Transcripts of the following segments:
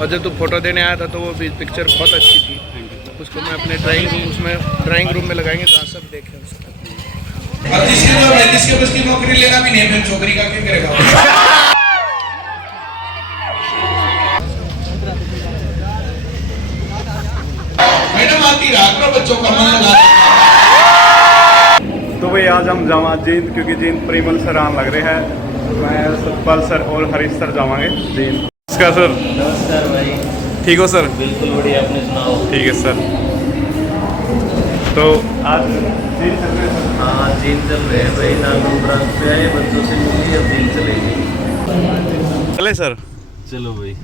और जब तू फोटो देने आया था तो वो भी पिक्चर बहुत अच्छी थी। उसको मैं अपने ड्राइंग रूम में लगाएंगे जहाँ सब देखें उसका। अब जिसके बस की नौकरी लेना भी नहीं, फिर छोकरी का क्यों करेगा? मैडम आती रात में बच्चों का मन लगा। तो भाई आज हम जावा जींद, क्योंकि जींद परिमल सर आने लग रहे हैं। मैं सतपाल सर और हरीश सर जावांगे जींद। नमस्कार सर। नमस्कार भाई। ठीक हो सर? बिल्कुल बढ़िया, अपने सुनाओ। ठीक है सर। तो आज जींद चल रहे हैं? हाँ जीन चल रहे हैं भाई। नागपुर ब्रांच पे आए, बच्चों से मिली, अब जीन चलेगी। चले सर। चलो भाई।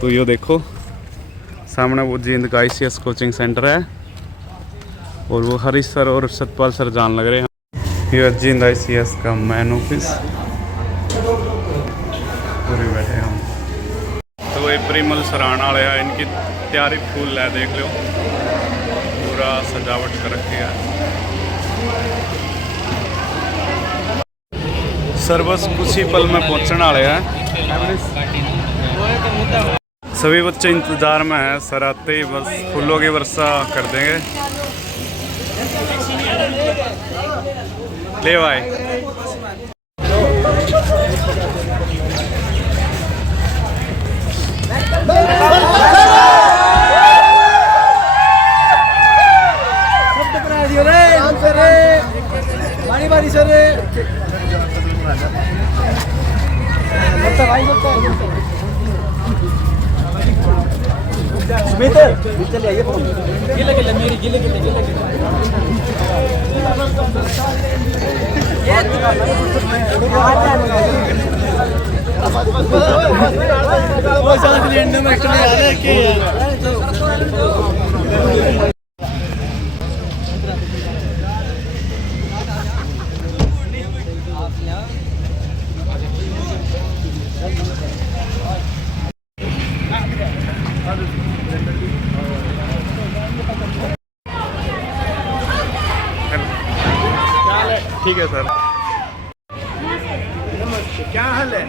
तो ये देखो सामने वो जींद का ICS कोचिंग सेंटर है और वो हरीश सर और सतपाल सर जान लग रहे हैं। ये जींद ICS का मैन ऑफिस, पूरे बैठे हम। तो ये परिमल सर आने वाले हैं, इनकी तैयारी फुल है, देख लो पूरा सजावट कर रखी है। सर बस कुछ ही पल में पहुंचने वाले हैं। सभी बच्चे इंतजार में हैं, सर आते ही बस फूलों की वर्षा कर देंगे। ले भाई। ठीक है सर। क्या हाल है?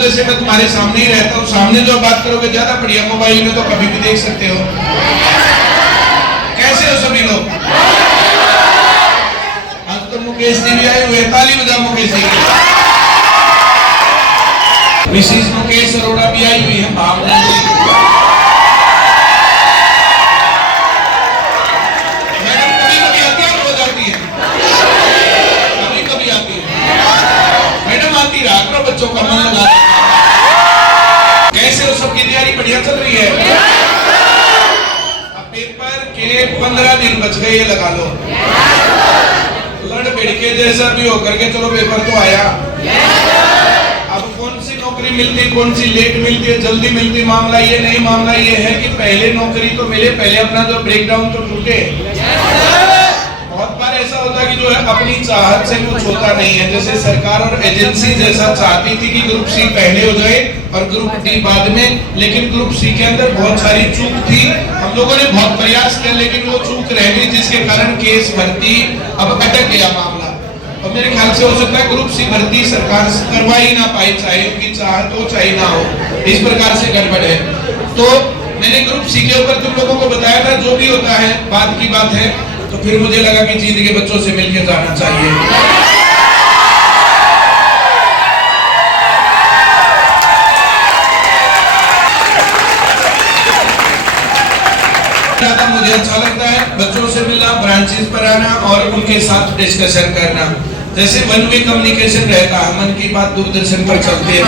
जैसे मैं तुम्हारे सामने ही रहता हूँ, सामने जो बात करोगे ज्यादा बढ़िया, मोबाइल में तो कभी भी देख सकते हो। कैसे हो सभी लोग? आज तो मुकेश जी भी आए हुए, ताली बजा मुकेश जी। मिसिस मुकेश अरोड़ा भी आई हुई है, भावना जी। मैडम कभी कभी आती है, हो जाती है, कभी कभी आती है। मैडम आती रहा करो, बच्चों का मन लगा। कैसे हो? सबकी तैयारी बढ़िया चल रही है? अब पेपर के 15 दिन बच गए, ये लगा लो। लड़ भिड़ के जैसा भी हो करके चलो, पेपर तो आया। अब कौन सी नौकरी मिलती, कौन सी लेट मिलती है, जल्दी मिलती, मामला ये नहीं। मामला ये है कि पहले नौकरी तो मिले, पहले अपना जो ब्रेकडाउन तो टूटे। बहुत बार ऐसा होता है कि जो है अपनी चाहत से कुछ होता नहीं है। जैसे सरकार और एजेंसी जैसा चाहती थी कि ग्रुप सी पहले हो जाए और ग्रुप डी बाद में, लेकिन ग्रुप सी के अंदर बहुत सारी चूक थी। हम लोगों ने बहुत प्रयास किया, लेकिन वो चूक रह गई, जिसके कारण केस भर्ती अब अटक गया मामला। और मेरे ख्याल से हो सकता है ग्रुप सी भर्ती सरकार करवा ही ना पाए, चाहे उनकी चाहत हो चाहे ना हो। इस प्रकार से गड़बड़ है। तो मैंने ग्रुप सी के ऊपर तुम लोगों को बताया था, जो भी होता है बात की बात है। तो फिर मुझे लगा कि जीत के बच्चों से मिलकर जाना चाहिए। ज्यादा मुझे अच्छा लगता है बच्चों से मिलना, ब्रांचेस पर आना और उनके साथ डिस्कशन करना। जैसे वन वे कम्युनिकेशन रहता है, मन की बात दूरदर्शन पर चलती है,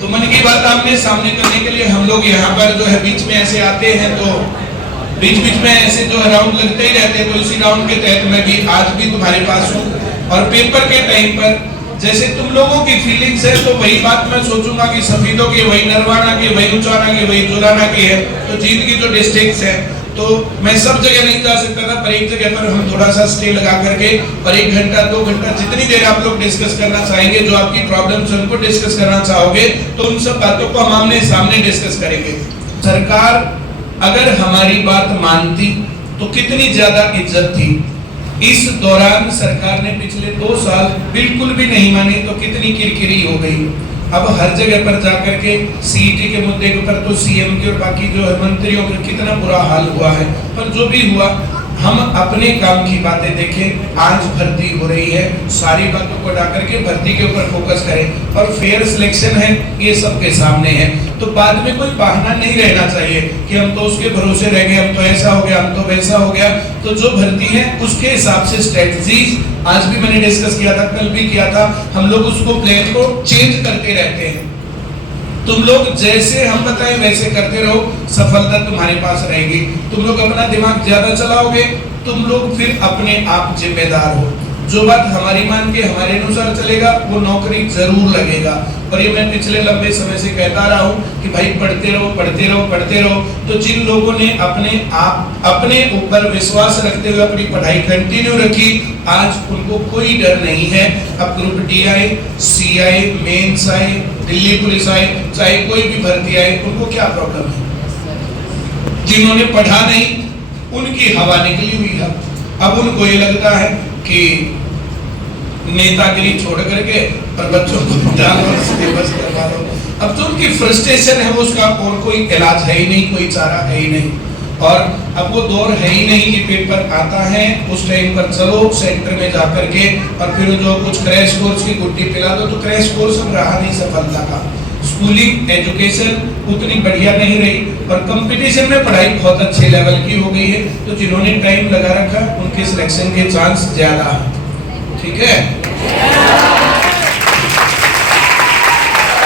तो मन की बात आमने सामने करने के लिए हम लोग यहाँ पर जो है बीच में ऐसे आते हैं, तो बीच बीच में ऐसे जो राउंड लगते ही रहते हैं। तो इसी राउंड के तहत मैं भी आज भी तुम्हारे पास हूँ। और पेपर के टाइम पर जैसे तुम लोगों की फीलिंग्स है, तो वही बात मैं सोचूंगा कि सफीदों की वही नरवाना की, वही उचाना की, वही जुलाना की है। तो जीत की जो डिस्ट्रिक्ट है, तो मैं सब जगह नहीं जा सकता था, पर एक जगह पर हम थोड़ा सा स्टे लगा करके और 1 घंटा 2 घंटा जितनी देर आप लोग डिस्कस करना चाहेंगे, जो आपकी प्रॉब्लम्स है उनको डिस्कस करना चाहोगे, तो उन सब बातों को हम आमने सामने डिस्कस करेंगे। सरकार अगर हमारी बात मानती तो कितनी ज्यादा इज्जत थी। इस दौरान सरकार ने पिछले 2 साल बिल्कुल भी नहीं मानी, तो कितनी किरकिरी हो गई। अब हर जगह पर जाकर के सीईटी के मुद्दे के ऊपर तो सीएम के और बाकी जो है मंत्रियों का कितना बुरा हाल हुआ है। पर जो भी हुआ, हम अपने काम की बातें देखें। आज भर्ती हो रही है, सारी बातों को हटा करके भर्ती के ऊपर फोकस करें। और फेयर सिलेक्शन है, ये सबके सामने है। तो बाद में कोई बहाना नहीं रहना चाहिए कि हम तो उसके भरोसे रह गए, हम तो ऐसा हो गया, हम तो वैसा हो गया। तो जो भर्ती है उसके हिसाब से स्ट्रेटजीज आज भी मैंने डिस्कस किया था, कल भी किया था। हम लोग उसको प्लान को चेंज करते रहते हैं। तुम लोग जैसे हम बताएं वैसे करते रहो, सफलता तुम्हारे पास रहेगी। तुम लोग अपना दिमाग ज्यादा चलाओगे, तुम लोग फिर अपने आप जिम्मेदार हो। जो बात हमारी मान के हमारे अनुसार चलेगा, वो नौकरी जरूर लगेगा। और ये मैं पिछले लंबे समय से कहता रहा हूँ कि भाई पढ़ते रहो, पढ़ते रहो, पढ़ते रहो। तो जिन लोगों ने अपने ऊपर विश्वास रखते हुए अपनी पढ़ाई कंटिन्यू रखी, आज उनको कोई डर नहीं है। अब ग्रुप डी आए, सी आए, मेंस आए, दिल्ली पुलिस आए, चाहे कोई भी भर्ती आए, उनको क्या प्रॉब्लम है। जिन्होंने पढ़ा नहीं, उनकी हवा निकली हुई है। अब उनको ये लगता है कि नेतागिरी छोड़ करके पर बच्चों को सिलेबस करवा लो। अब जो उनकी फ्रस्ट्रेशन है, वो उसका और कोई इलाज है ही नहीं, कोई चारा है ही नहीं। और अब वो दौर है ही नहीं कि पेपर आता है उस टाइम पर चलो सेंटर में जा करके और फिर जो कुछ क्रैश कोर्स की गुड्डी पिला दो। तो क्रैश कोर्स अब रहा नहीं सफलता का। स्कूलिंग एजुकेशन उतनी बढ़िया नहीं रही और कंपटीशन में पढ़ाई बहुत अच्छे लेवल की हो गई है। तो जिन्होंने टाइम लगा रखा, उनके सिलेक्शन के चांस ज्यादा है। ठीक है,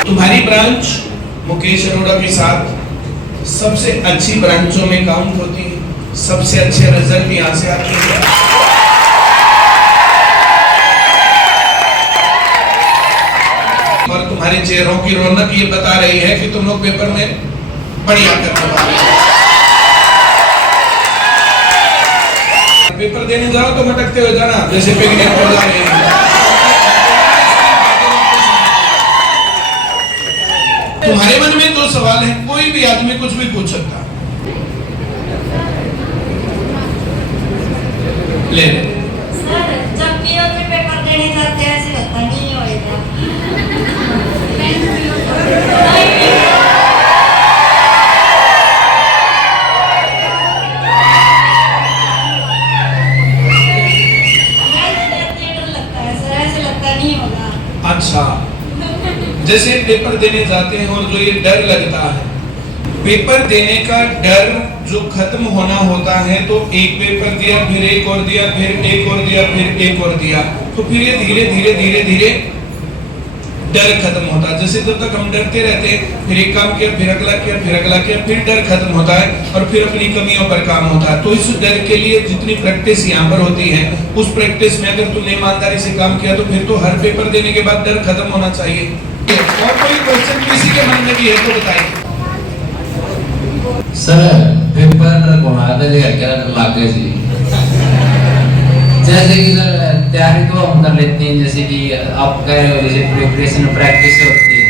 तुम्हारी ब्रांच मुकेश अरोड़ा के साथ सबसे अच्छी ब्रांचों में काउंट होती है। सबसे अच्छे रिजल्ट यहाँ से आते हैं। और तुम्हारे चेहरों की रौनक ये बता रही है कि तुम लोग पेपर में बढ़िया करने वाले हो। पेपर देने जाओ तो भटकते हो जाना, जैसे पिकनिक पर जा रहे हैं। तुम्हारे मन में जो सवाल है, कोई भी आदमी कुछ भी पूछ सकता। ले सर, जब पीओ के पेपर देने जाते हैं ऐसे होता नहीं होएगा। जैसे पेपर देने जाते हैं और जो ये डर लगता है, पेपर देने का डर जो खत्म होना होता है, तो एक पेपर दिया, फिर एक और दिया, फिर एक और दिया, फिर एक और दिया, तो फिर ये धीरे धीरे धीरे धीरे डर खत्म होता है। जैसे जब तक हम डरते रहते हैं, फिर एक काम किया, फिर अगला किया, फिर अगला किया, फिर डर खत्म होता है और फिर अपनी कमियों पर काम होता है। तो इस डर के लिए जितनी प्रैक्टिस यहाँ पर होती है, उस प्रैक्टिस में अगर तुमने ईमानदारी से काम किया, तो फिर तो हर पेपर देने के बाद डर खत्म होना चाहिए। और कोई क्वेश्चन किसी के मन में भी है तो बताइए। सर पेपर घुमा दे लागे जी, जैसे कि सर तैयारी तो हम कर लेते हैं, जैसे कि आप कह रहे हो जैसे प्रिपरेशन प्रैक्टिस होती है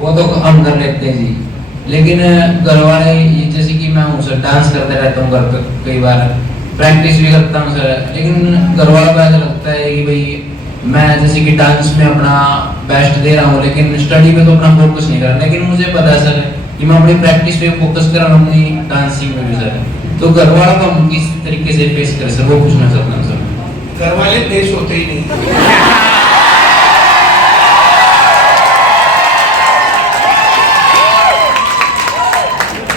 वो तो हम कर लेते हैं जी। लेकिन घर वाले जैसे कि मैं हूँ सर, डांस करते रहता हूँ घर पे, कई बार प्रैक्टिस भी करता हूँ सर, लेकिन घर वालों को ऐसा लगता है कि भाई मैं जैसे कि डांस में अपना बेस्ट दे रहा हूँ, लेकिन स्टडी पे तो अपना फोकस नहीं कर रहा। लेकिन मुझे पता है सर कि मैं अपनी प्रैक्टिस पे फोकस कर रहा हूँ, अपनी डांसिंग में भी सर। तो घर वालों को हम किस तरीके से फेस करें सर, वो पूछना चाहता हूँ सर। घर वाले फेस होते ही नहीं,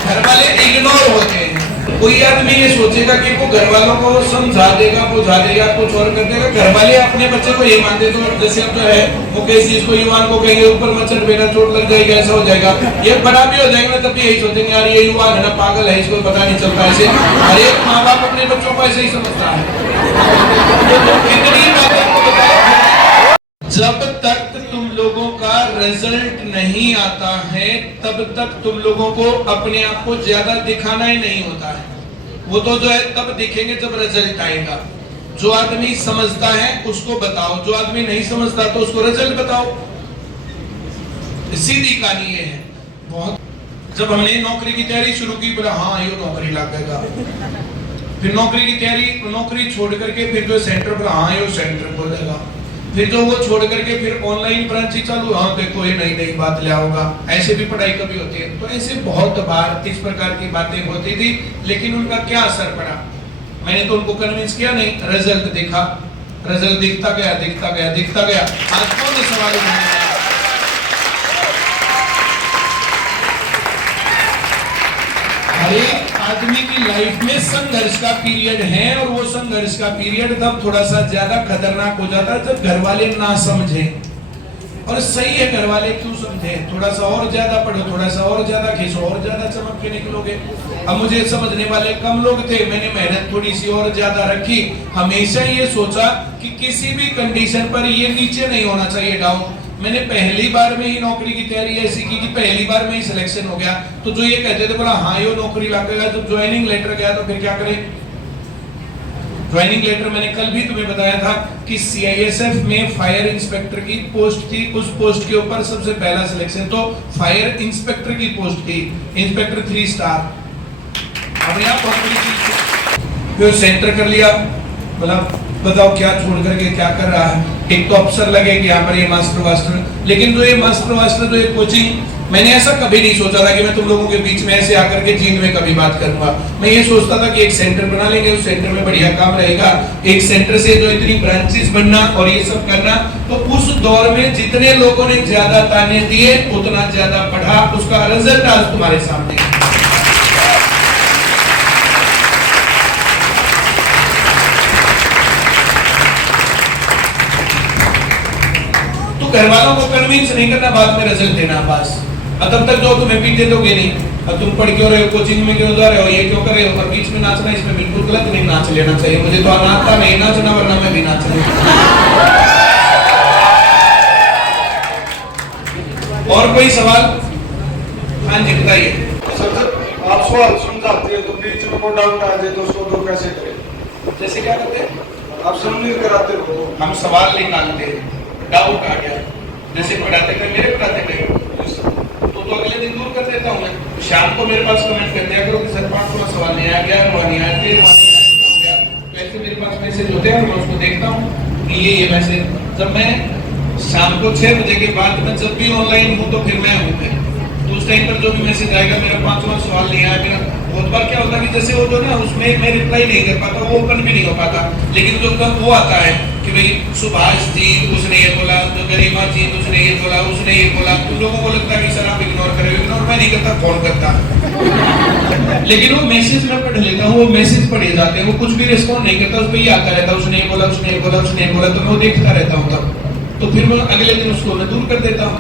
घर वाले इग्नोर होते हैं। कोई आदमी ये सोचेगा कि वो घर वालों को समझा देगा, बुझा देगा, कुछ और कर देगा। घर वाले अपने बच्चे को ये मानते, तो जैसे अब जो है वो कैसी इसको युवान को कहेंगे ऊपर मच्छर बेटा चोट लग जाएगी, ऐसा हो जाएगा, ये बड़ा भी हो जाएगा, तब भी यही सोचेंगे यार ये युवान है ना, पागल है, इसको पता नहीं चलता। ऐसे हर एक माँ बाप अपने बच्चों को ऐसे ही समझता है। इतनी बात आपको बताया, जब तक तुम लोगों का रिजल्ट नहीं आता है, तब तक तुम लोगों को अपने आप को ज्यादा दिखाना ही नहीं होता है। वो तो जो है तब दिखेंगे जब रिजल्ट आएगा। जो आदमी समझता है उसको बताओ, जो आदमी नहीं समझता तो उसको रिजल्ट बताओ। सीधी कहानी ये है। बहुत जब हमने नौकरी की तैयारी शुरू की, बोला हाँ ये नौकरी लगेगा, फिर नौकरी की तैयारी, नौकरी छोड़ करके फिर जो सेंटर पर, हाँ ये सेंटर खोलेगा, फिर जो वो छोड़ करके फिर ऑनलाइन ब्रांच ही चालू, हाँ देखो ये नई नई बात ले आओगा। ऐसे भी पढ़ाई कभी होती है। तो ऐसे बहुत बार इस प्रकार की बातें होती थी, लेकिन उनका क्या असर पड़ा? मैंने तो उनको कन्विंस किया नहीं, रिजल्ट देखा, रिजल्ट दिखता गया, दिखता गया, दिखता गया। आज कौन सवाल उठाने? हर एक आदमी की लाइफ में संघर्ष का पीरियड है, और वो संघर्ष का पीरियड तब थोड़ा सा ज्यादा खतरनाक हो जाता है जब घर वाले ना समझे। और सही है, घर वाले क्यों समझे? थोड़ा सा और ज्यादा पढ़ो, थोड़ा सा और ज्यादा खींचो, और ज्यादा चमक के निकलोगे। अब मुझे समझने वाले कम लोग थे, मैंने मेहनत थोड़ी सी और ज्यादा रखी। हमेशा ये सोचा कि किसी भी कंडीशन पर ये नीचे नहीं होना चाहिए डाउन। मैंने पहली बार में ही नौकरी की तैयारी ऐसी की कि पहली बार में ही सिलेक्शन हो गया। तो जो ये कहते थे बोला हाँ ये नौकरी लगेगा, जब ज्वाइनिंग लेटर गया तो फिर क्या करें? ज्वाइनिंग लेटर मैंने कल भी तुम्हें बताया था कि सीआईएसएफ में फायर इंस्पेक्टर की पोस्ट थी, उस पोस्ट के ऊपर सबसे पहला सिलेक्शन तो फायर इंस्पेक्टर की पोस्ट थी, इंस्पेक्टर 3 स्टार। अब यहाँ फिर सेंटर कर लिया, बोला बताओ क्या छोड़ करके क्या कर रहा है? एक तो अफसर लगे कि यहाँ पर ये मास्टर वास्टर, लेकिन जो ये मास्टर वास्टर जो ये कोचिंग, मैंने ऐसा कभी नहीं सोचा था कि मैं तुम लोगों के बीच में ऐसे आकर के जींद में कभी बात करूंगा। मैं ये सोचता था कि एक सेंटर बना लेंगे, उस सेंटर में बढ़िया काम रहेगा, एक सेंटर से जो इतनी ब्रांचेस बनना और ये सब करना। तो उस दौर में जितने लोगों ने ज्यादा ताने दिए उतना ज्यादा पढ़ा, उसका रिजल्ट आज तुम्हारे सामने है। घर वालों को कन्विंस नहीं करना, बाद में रिजल्ट देना बस। और तब तक जो तुम्हें पीछे दोगे नहीं, अब तुम पढ़ क्यों रहे हो, कोचिंग में क्यों जा रहे हो, ये क्यों कर रहे हो, और बीच में नाचना इसमें बिल्कुल गलत नहीं, नाच लेना चाहिए। मुझे तो नाचता नहीं, नाचना, वरना मैं भी नाच लूं। और कोई सवाल? हाँ जी बताइए। आप सवाल समझाते हो तो बीच में कोई डाउट आ जाए तो उसको तो कैसे करें? जैसे क्या करते हैं? आप समझ कराते हो, हम सवाल निकालते हैं, डाउट आ गया, जैसे पढ़ाते गए, मेरे पढ़ाते गए तो अगले दिन दूर कर देता हूँ मैं। शाम को मेरे पास कमेंट कर दिया करो कि सर 5 सवाल नहीं आ गया, वहाँ नहीं आया, हो गया। तो ऐसे मेरे पास मैसेज होते हैं, मैं उसको देखता हूँ कि ये मैसेज। जब मैं शाम को 6 बजे के बाद मैं जब भी ऑनलाइन हूँ तो फिर मैं हूँ, तो उस टाइम पर जो भी मैसेज आएगा, मेरा 5वां सवाल नहीं आया, मेरा बहुत बार क्या होता है कि जैसे वो जो ना उसमें मैं रिप्लाई नहीं कर पाता, वो ओपन भी नहीं हो पाता। लेकिन जो कब वो आता है कि भाई सुभाष थी उसने ये बोला, तो गरिमा थी तो उसने ये बोला, उसने ये बोला। तुम लोगों को लगता है कि सर आप इग्नोर करें, इग्नोर मैं नहीं करता, कौन करता। लेकिन वो मैसेज में पढ़ लेता हूँ, वो मैसेज पढ़े जाते हैं, वो कुछ भी रिस्पॉन्ड नहीं करता, उस पर ही आता रहता, उसने ये बोला, उसने ये बोला, उसने ये बोला, तो मैं वो देखता रहता हूँ तब, तो फिर मैं अगले दिन उसको मैं दूर कर देता हूँ।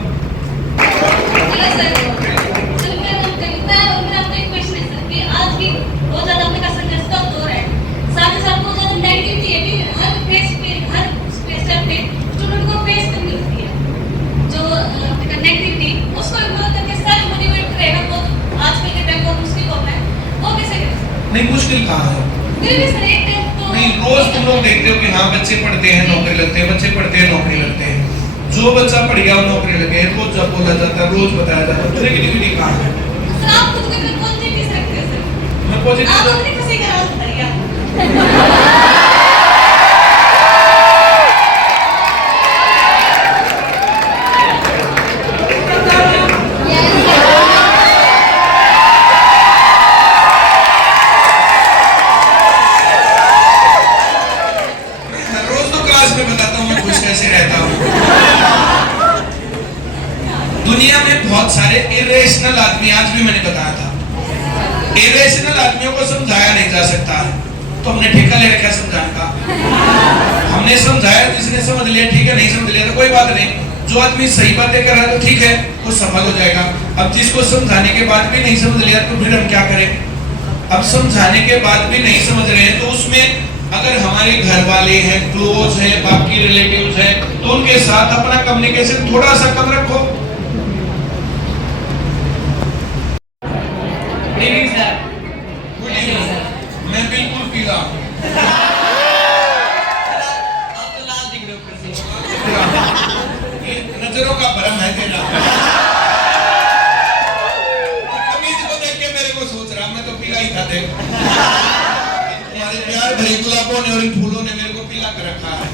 नहीं मुश्किल कहाँ है? नहीं, रोज तुम लोग देखते हो कि हाँ बच्चे पढ़ते हैं नौकरी लगते हैं, बच्चे पढ़ते हैं नौकरी लगते हैं। जो बच्चा पढ़ गया वो नौकरी लगे, रोज जब बोला जाता है, रोज बताया जाता है, नेगेटिविटी कहाँ है? मैं पॉजिटिव दुनिया में बहुत सारे इरेशनल आदमी, आज भी मैंने बताया था, इरेशनल आदमियों को समझाया नहीं जा सकता है, तो हमने ठेका ले रखा समझाने का। हमने समझाया, जिसने समझ लिया ठीक है, नहीं समझ लिया तो कोई बात नहीं। जो आदमी सही बातें कर रहा है तो ठीक है, वो सफल हो जाएगा। अब जिसको समझाने के बाद भी नहीं समझ लिया तो फिर हम क्या करें? अब समझाने के बाद भी नहीं समझ रहे हैं तो उसमें अगर हमारे घर वाले हैं, क्लोज हैं, बाकी रिलेटिव्स हैं, तो उनके साथ अपना कम्युनिकेशन थोड़ा सा कम रखो। मैं बिल्कुल पीला हूं। ये नजरों का भरम है तेरा। कमीज को देख के मेरे को सोच रहा, मैं तो पीला ही था। देख तुम्हारे प्यार भरे गुलाबों ने और इन फूलों ने मेरे को पीला कर रखा है।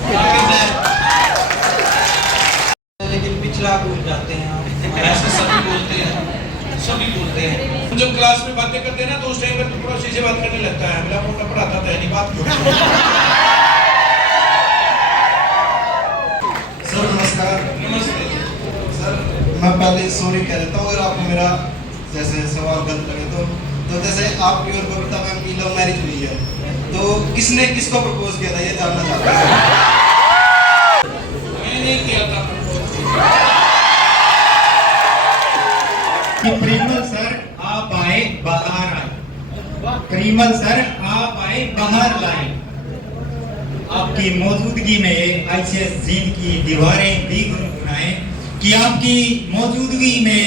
लेकिन पिछला भूल जाते हैं आप। ऐसे सभी बोलते हैं, सभी बोलते हैं। जब क्लास में बातें करते हैं ना तो उस टाइम पर तो पड़ोसी से बात करने लगता है, मेरा मुंडा पढ़ाता था नहीं बात क्यों? सर नमस्कार। नमस्ते सर मैं पहले सॉरी कह देता हूँ अगर आपको मेरा जैसे सवाल गलत लगे तो जैसे आपकी और बबीता मैम की लव मैरिज हुई है, तो किसने किसको प्रपोज किया था ये जानना चाहता हूँ। मैंने किया था। कि प्रिमल सर आप आए बाहर आए, प्रिमल सर आप आए बाहर लाए। आपकी मौजूदगी में आईसीएस जींद की दीवारें भी गुनगुनाए, कि आपकी मौजूदगी में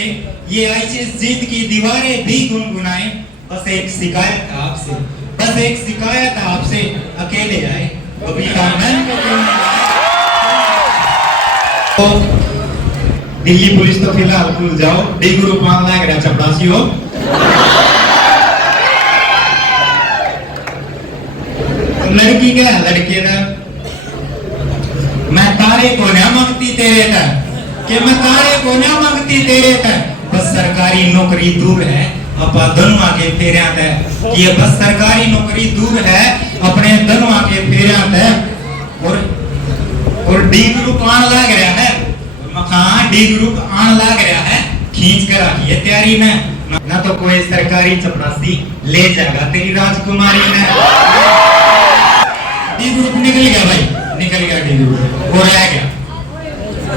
ये आईसीएस जींद की दीवारें भी गुनगुनाए। बस एक शिकायत है आपसे, बस एक शिकायत है आपसे, अकेले आए बबीता मैम को क्यों नहीं लाए? दिल्ली पुलिस तो फिलहाल भूल जाओ, डी ग्रुप मान लग रहा चपरासी हो। लड़की का लड़के ना मैं तारे को ना मांगती तेरे तक, कि मैं तारे को ना मांगती तेरे तक, बस सरकारी नौकरी दूर है अपा धनुआ के फेरिया तक, कि ये बस सरकारी नौकरी दूर है अपने धनुआ के फेरिया तक। और डी ग्रुप आन लग रहा है, मकान डी ग्रुप आन लग रहा है, खींच कर रखी है तैयारी में, ना तो कोई सरकारी चपरासी ले जाएगा तेरी राजकुमारी ने। डी ग्रुप निकल गया भाई, निकल गया डी ग्रुप, वो रह गया,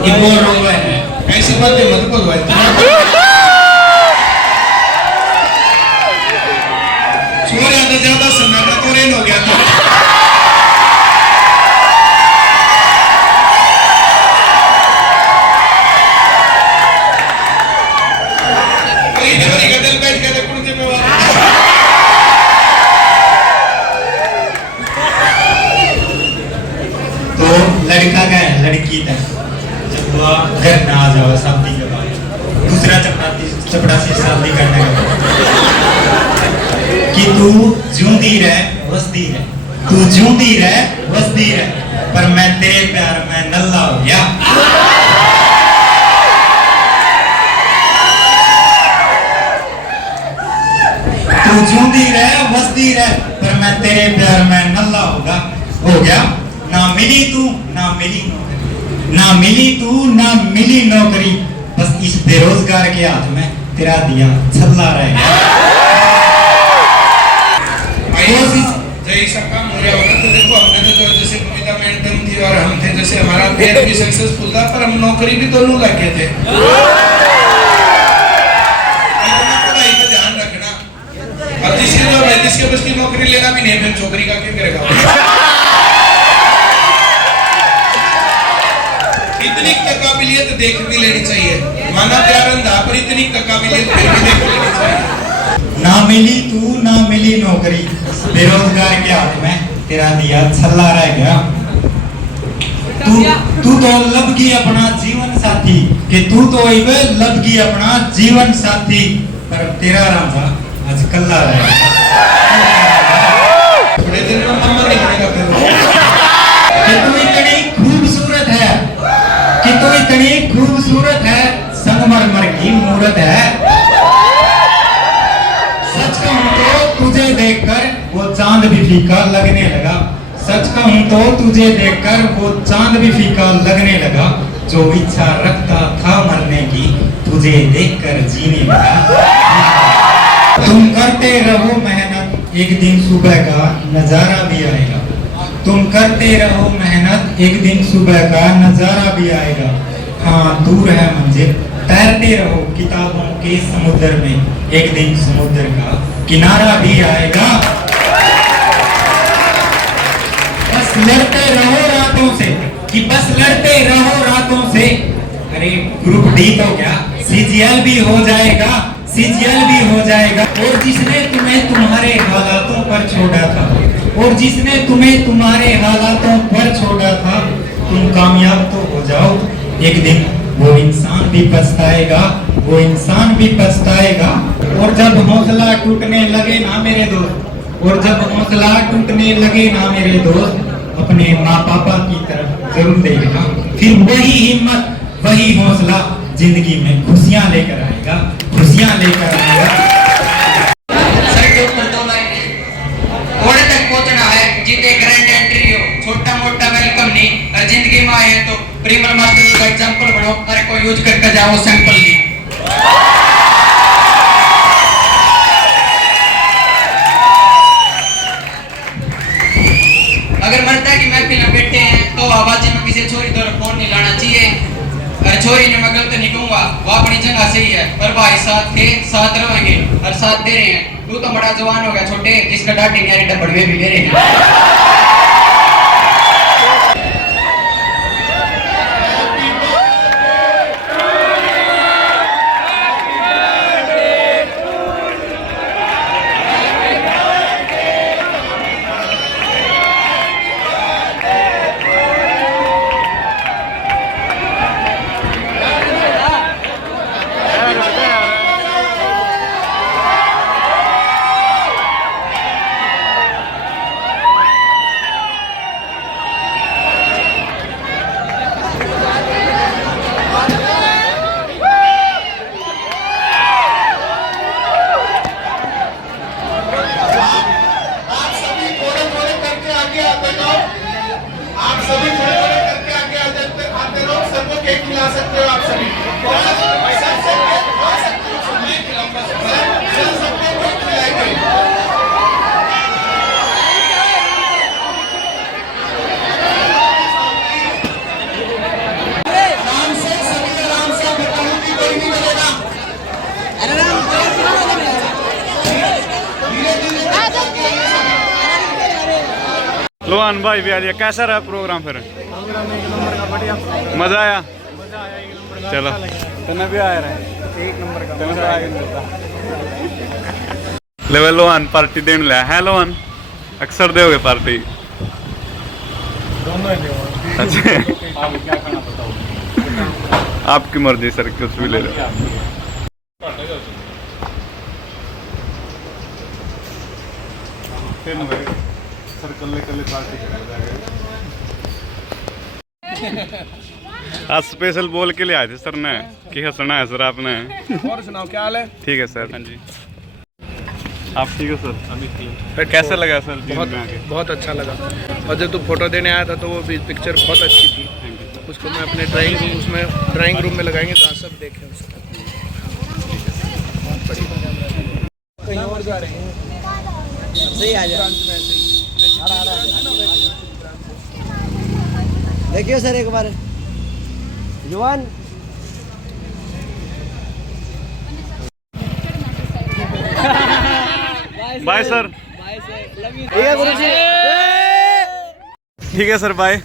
ये बोल रहा है। ऐसी बातें मत बोलो भाई। छोड़ ज्यादा सन्नाटा तो रेन हो गया था। तो लड़का का है लड़की तक, जब वो घर में आ जाओ शादी के बाद, दूसरा चपरासी शादी करने कि तू जूंदी रह वसदी रह, तू जूंदी रह वसदी रह, पर मैं तेरे प्यार में नल्ला हो गया। तू जूंदी रह वसदी रह, पर मैं तेरे प्यार में नल्ला हो गया। ना मिली तू ना मिली नौकरी, ना मिली तू ना मिली नौकरी, बस इस बेरोजगार के हाथ में तेरा दिया छल्ला रहेगा। जैसा काम हो रहा होगा तो देखो हमने तो जैसे कविता मैडम थी और हम थे, जैसे हमारा पेयर भी सक्सेसफुल था पर हम नौकरी भी दोनों लगे थे। पढ़ाई पे ध्यान रखना, अब जिसके बस की नौकरी लेना भी नहीं, फिर छोकरी का क्यों करेगा। इतनी काबिलियत देख भी लेनी चाहिए, माना प्यार अंधा पर इतनी काबिलियत फिर भी देख लेनी चाहिए। ना मिली तू ना मिली नौकरी, बेरोजगार के हाथ में तेरा दिया छल्ला रह गया। तू तो लबगी अपना जीवन साथी, कि तू तो लबगी अपना जीवन साथी, पर तेरा राजा आज कल्ला रह गया। थोड़े दिन में नंबर निकलेगा फिर। कि तू इतनी खूबसूरत है, कि तू इतनी खूबसूरत है, संगमरमर की मूरत है। सच कहूं तो तुझे देखकर वो चांद भी फीका लगने लगा, सच कहूं तो तुझे देखकर वो चांद भी फीका लगने लगा। जो इच्छा रखता था मरने की, तुझे देखकर जीने लगा। तुम करते रहो मेहनत, एक दिन सुबह का नजारा भी आएगा। तुम करते रहो मेहनत, एक दिन सुबह का नजारा भी आएगा। हाँ दूर है मंजिल, तैरते रहो किताबों के समुद्र में, एक दिन समुद्र का किनारा भी आएगा। बस लड़ते रहो रातों से, कि बस लड़ते रहो रातों से। अरे ग्रुप डी तो क्या CGL भी हो जाएगा, CGL भी हो जाएगा। और जिसने तुम्हें तुम्हारे हालातों पर छोड़ा था, और जिसने तुम्हें तुम्हारे हालातों पर छोड़ा था, तुम कामयाब तो हो जाओ, एक दिन वो इंसान भी पछताएगा, वो इंसान भी पछताएगा। और जब हौसला टूटने लगे ना मेरे दोस्त, और जब हौसला टूटने लगे ना मेरे दोस्त, अपने माँ पापा की तरफ जरूर देखना, फिर वही हिम्मत वही हौसला जिंदगी में खुशियां लेकर आएगा, खुशियां लेकर आएगा। सर के ऊपर 2 लाइनें, घोड़े तक पहुंचना है जीते ग्रैंड एंट्री हो, छोटा मोटा वेलकम नहीं, और जिंदगी में आए तो प्रीमियर मास्टर का एग्जांपल बनो, हर कोई यूज करके जाओ सैंपल ली। अगर मरता की महफिल में बैठे हैं तो आवाजी में किसी छोरी तो फोन नहीं लाना चाहिए, और छोरी ने मैं गलत नहीं कहूंगा, वो अपनी जगह सही है, पर भाई साथ थे साथ रहेंगे और साथ दे रहे हैं। तू तो बड़ा जवान हो गया छोटे, जिसका डांटी मेरे डबड़वे भी ले रहे हैं। लोहान भाई भी आ गया, कैसा रहा प्रोग्राम फिर? मजा आया? चलो तने भी आया रहे, एक नंबर का लेवल। लोहान पार्टी देने लाया है, लोहान अक्सर दोगे पार्टी? अच्छा आपकी मर्जी सर, कुछ भी ले लो। सर कल्ले कल्ले पार्टी आज स्पेशल बोल के लिए आए थे सर ने कि हंसना है सर आपने। और सुनाओ क्या हाल है? ठीक है सर। हाँ जी आप ठीक हो सर? अभी ठीक। फिर कैसा लगा सर जींद बहुत में आके? बहुत अच्छा लगा। और जब तू फोटो देने आया था तो वो भी पिक्चर बहुत अच्छी थी। उसको मैं अपने ड्राइंग रूम में लगाएंगे जहाँ सब देखें उसको। कहीं और जा रहे हैं, सही आ जाए। देखियो सर एक बार जुबान बाय सर। ठीक है गुरुजी। ठीक है सर, बाय।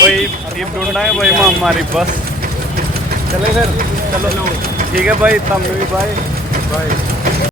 भाई ये ढूंढना है भाई हमारी बस। चले सर, चलो। ठीक है भाई, तब भी बाय बाय।